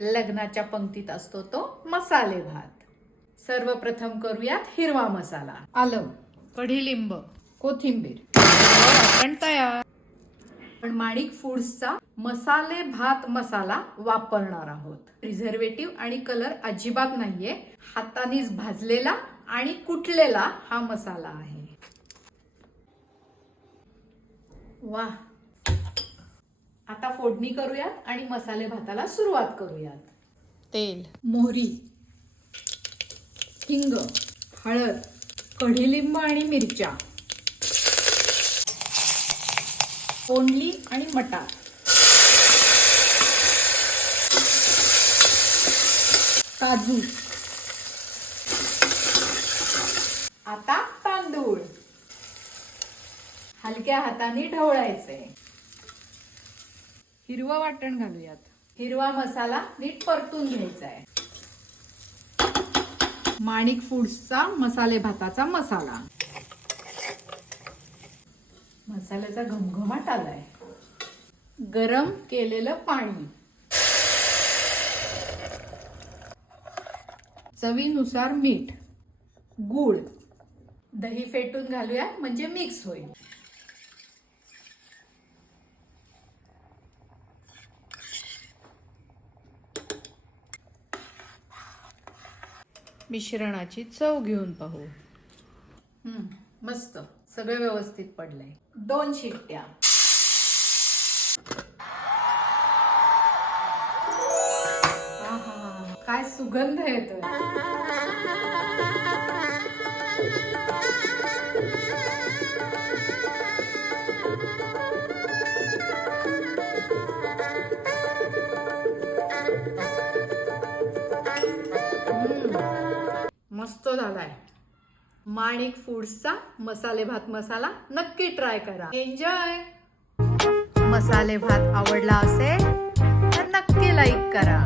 लग्नाच्या पंक्तीत असतो तो मसाले भात. सर्वप्रथम करूयात हिरवा मसाला आलं कढीलिंब कोथिंबीर. आपण तयार. पण माणिक फूड्सचा मसाले भात मसाला वापरणार आहोत. प्रिझर्वेटिव्ह आणि कलर अजिबात नाहीये. हातानेच भाजलेला आणि कुटलेला हा मसाला आहे. वा आता फोडणी करूयात आणि मसाले भाताला सुरुवात करूयात. तेल. मोहरी हिंग हळद कढीलिंब आणि मिरच्या. तोंडली आणि मटार. काजू. आता तांदूळ. हलक्या हाताने ढवळायचे. हिरवं वाटण घालूयात. हिरवा मसाला नीट परतून घ्यायचा आहे माणिक फूड्सचा मसाले भाताचा मसाला. मसाल्याचा घमघमाट आलाय. गरम केलेलं पाणी. चवीनुसार मीठ. गूळ. दही फेटून घालूया म्हणजे मिक्स होईल. मिश्रणाची चव घेऊन पाहू. मस्त. सगळं व्यवस्थित पडलंय. दोन शिट्ट्या. काय सुगंध येतोय. मस्त झालाय. माणिक फूड्सचा मसाले भात मसाला नक्की ट्राय करा. एन्जॉय मसाले भात आवडला असेल तर नक्की लाईक करा.